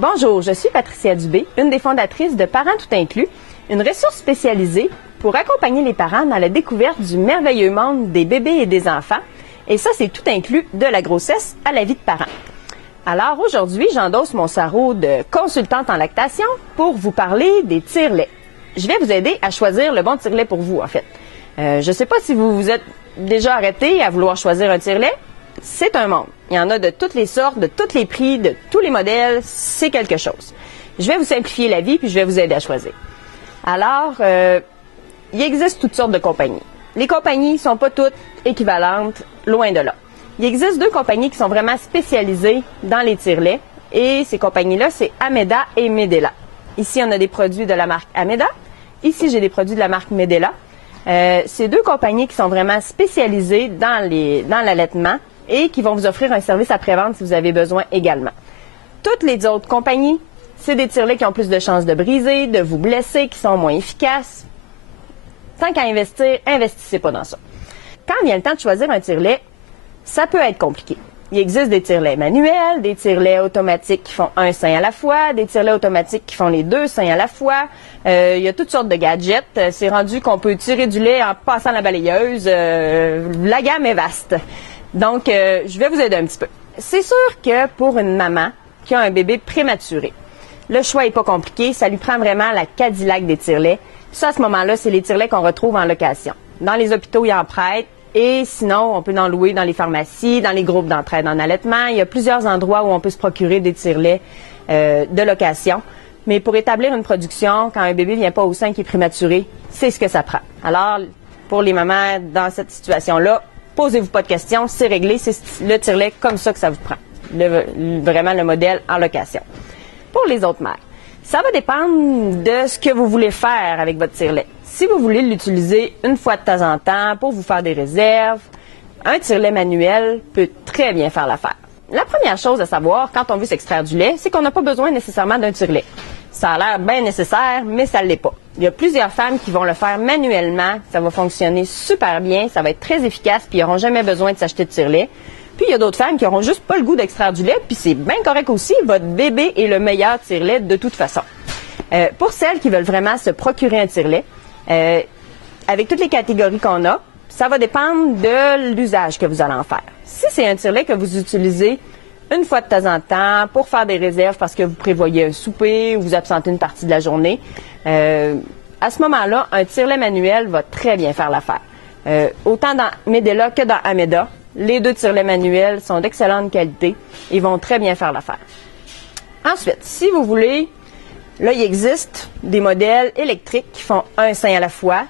Bonjour, je suis Patricia Dubé, une des fondatrices de Parents Tout Inclus, une ressource spécialisée pour accompagner les parents dans la découverte du merveilleux monde des bébés et des enfants. Et ça, c'est tout inclus de la grossesse à la vie de parent. Alors aujourd'hui, j'endosse mon sarrau de consultante en lactation pour vous parler des tire-laits. Je vais vous aider à choisir le bon tire-lait pour vous, en fait. Je ne sais pas si vous vous êtes déjà arrêté à vouloir choisir un tire-lait. C'est un monde. Il y en a de toutes les sortes, de tous les prix, de tous les modèles. C'est quelque chose. Je vais vous simplifier la vie puis je vais vous aider à choisir. Alors, il existe toutes sortes de compagnies. Les compagnies ne sont pas toutes équivalentes, loin de là. Il existe deux compagnies qui sont vraiment spécialisées dans les tire-laits. Et ces compagnies-là, c'est Ameda et Medela. Ici, on a des produits de la marque Ameda. Ici, j'ai des produits de la marque Medela. C'est deux compagnies qui sont vraiment spécialisées dans l'allaitement et qui vont vous offrir un service après-vente si vous avez besoin également. Toutes les autres compagnies, c'est des tire-laits qui ont plus de chances de briser, de vous blesser, qui sont moins efficaces. Tant qu'à investir, investissez pas dans ça. Quand vient le temps de choisir un tire-lait, ça peut être compliqué. Il existe des tire-laits manuels, des tire-laits automatiques qui font un sein à la fois, des tire-laits automatiques qui font les deux seins à la fois. Il y a toutes sortes de gadgets. C'est rendu qu'on peut tirer du lait en passant la balayeuse. La gamme est vaste. Donc, je vais vous aider un petit peu. C'est sûr que pour une maman qui a un bébé prématuré, le choix n'est pas compliqué. Ça lui prend vraiment la Cadillac des tire-laits. Ça, à ce moment-là, c'est les tire-laits qu'on retrouve en location. Dans les hôpitaux, ils en prêtent. Et sinon, on peut en louer dans les pharmacies, dans les groupes d'entraide en allaitement. Il y a plusieurs endroits où on peut se procurer des tire-laits de location. Mais pour établir une production, quand un bébé ne vient pas au sein qui est prématuré, c'est ce que ça prend. Alors, pour les mamans dans cette situation-là, posez-vous pas de questions, c'est réglé, c'est le tire-lait comme ça que ça vous prend. Vraiment le modèle en location. Pour les autres mères, ça va dépendre de ce que vous voulez faire avec votre tire-lait. Si vous voulez l'utiliser une fois de temps en temps pour vous faire des réserves, un tire-lait manuel peut très bien faire l'affaire. La première chose à savoir quand on veut s'extraire du lait, c'est qu'on n'a pas besoin nécessairement d'un tire-lait. Ça a l'air bien nécessaire, mais ça ne l'est pas. Il y a plusieurs femmes qui vont le faire manuellement, ça va fonctionner super bien, ça va être très efficace, puis ils n'auront jamais besoin de s'acheter de tire-lait. Puis il y a d'autres femmes qui n'auront juste pas le goût d'extraire du lait, puis c'est bien correct aussi, votre bébé est le meilleur tire-lait de toute façon. Pour celles qui veulent vraiment se procurer un tire-lait, avec toutes les catégories qu'on a, ça va dépendre de l'usage que vous allez en faire. Si c'est un tire-lait que vous utilisez une fois de temps en temps pour faire des réserves parce que vous prévoyez un souper ou vous absentez une partie de la journée, à ce moment-là, un tire-lait manuel va très bien faire l'affaire. Autant dans Medela que dans Ameda, les deux tire-laits manuels sont d'excellente qualité et vont très bien faire l'affaire. Ensuite, si vous voulez, là, il existe des modèles électriques qui font un sein à la fois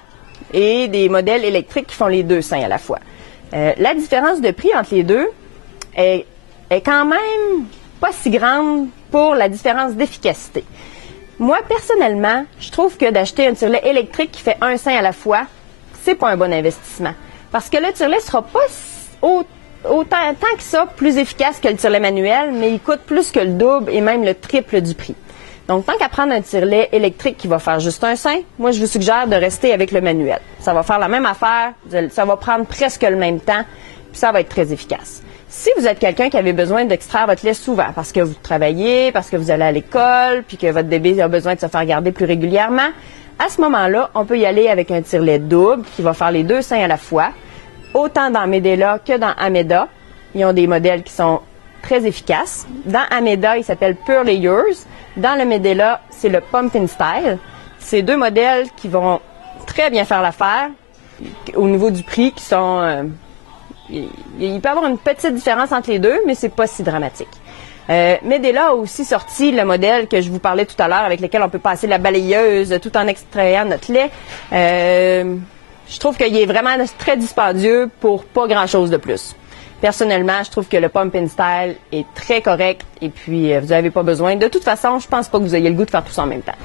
et des modèles électriques qui font les deux seins à la fois. La différence de prix entre les deux est quand même pas si grande pour la différence d'efficacité. Moi, personnellement, je trouve que d'acheter un tire-lait électrique qui fait un sein à la fois, c'est pas un bon investissement. Parce que le tire-lait sera pas autant que ça plus efficace que le tire-lait manuel, mais il coûte plus que le double et même le triple du prix. Donc, tant qu'à prendre un tire-lait électrique qui va faire juste un sein, moi, je vous suggère de rester avec le manuel. Ça va faire la même affaire, ça va prendre presque le même temps, puis ça va être très efficace. Si vous êtes quelqu'un qui avait besoin d'extraire votre lait souvent, parce que vous travaillez, parce que vous allez à l'école, puis que votre bébé a besoin de se faire garder plus régulièrement, à ce moment-là, on peut y aller avec un tire-lait double qui va faire les deux seins à la fois, autant dans Medela que dans Ameda. Ils ont des modèles qui sont très efficaces. Dans Ameda, il s'appelle Pure Layers. Dans le Medela, c'est le Pumpkin Style. C'est deux modèles qui vont très bien faire l'affaire au niveau du prix, qui sont... il peut y avoir une petite différence entre les deux, mais c'est pas si dramatique. Medela a aussi sorti le modèle que je vous parlais tout à l'heure, avec lequel on peut passer la balayeuse tout en extrayant notre lait. Je trouve qu'il est vraiment très dispendieux pour pas grand-chose de plus. Personnellement, je trouve que le Pumpkin Style est très correct et puis vous n'avez pas besoin. De toute façon, je pense pas que vous ayez le goût de faire tout ça en même temps.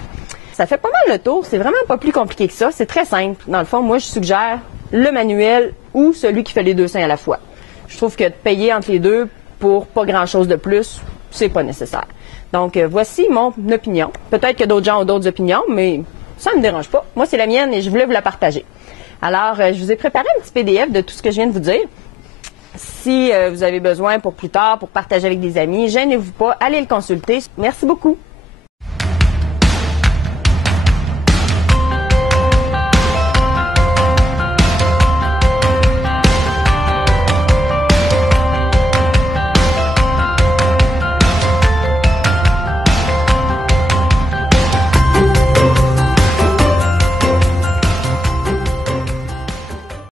Ça fait pas mal le tour. C'est vraiment pas plus compliqué que ça. C'est très simple. Dans le fond, moi, je suggère le manuel ou celui qui fait les deux seins à la fois. Je trouve que de payer entre les deux pour pas grand-chose de plus, c'est pas nécessaire. Donc, voici mon opinion. Peut-être que d'autres gens ont d'autres opinions, mais ça ne me dérange pas. Moi, c'est la mienne et je voulais vous la partager. Alors, je vous ai préparé un petit PDF de tout ce que je viens de vous dire. Si vous avez besoin pour plus tard, pour partager avec des amis, gênez-vous pas, allez le consulter. Merci beaucoup.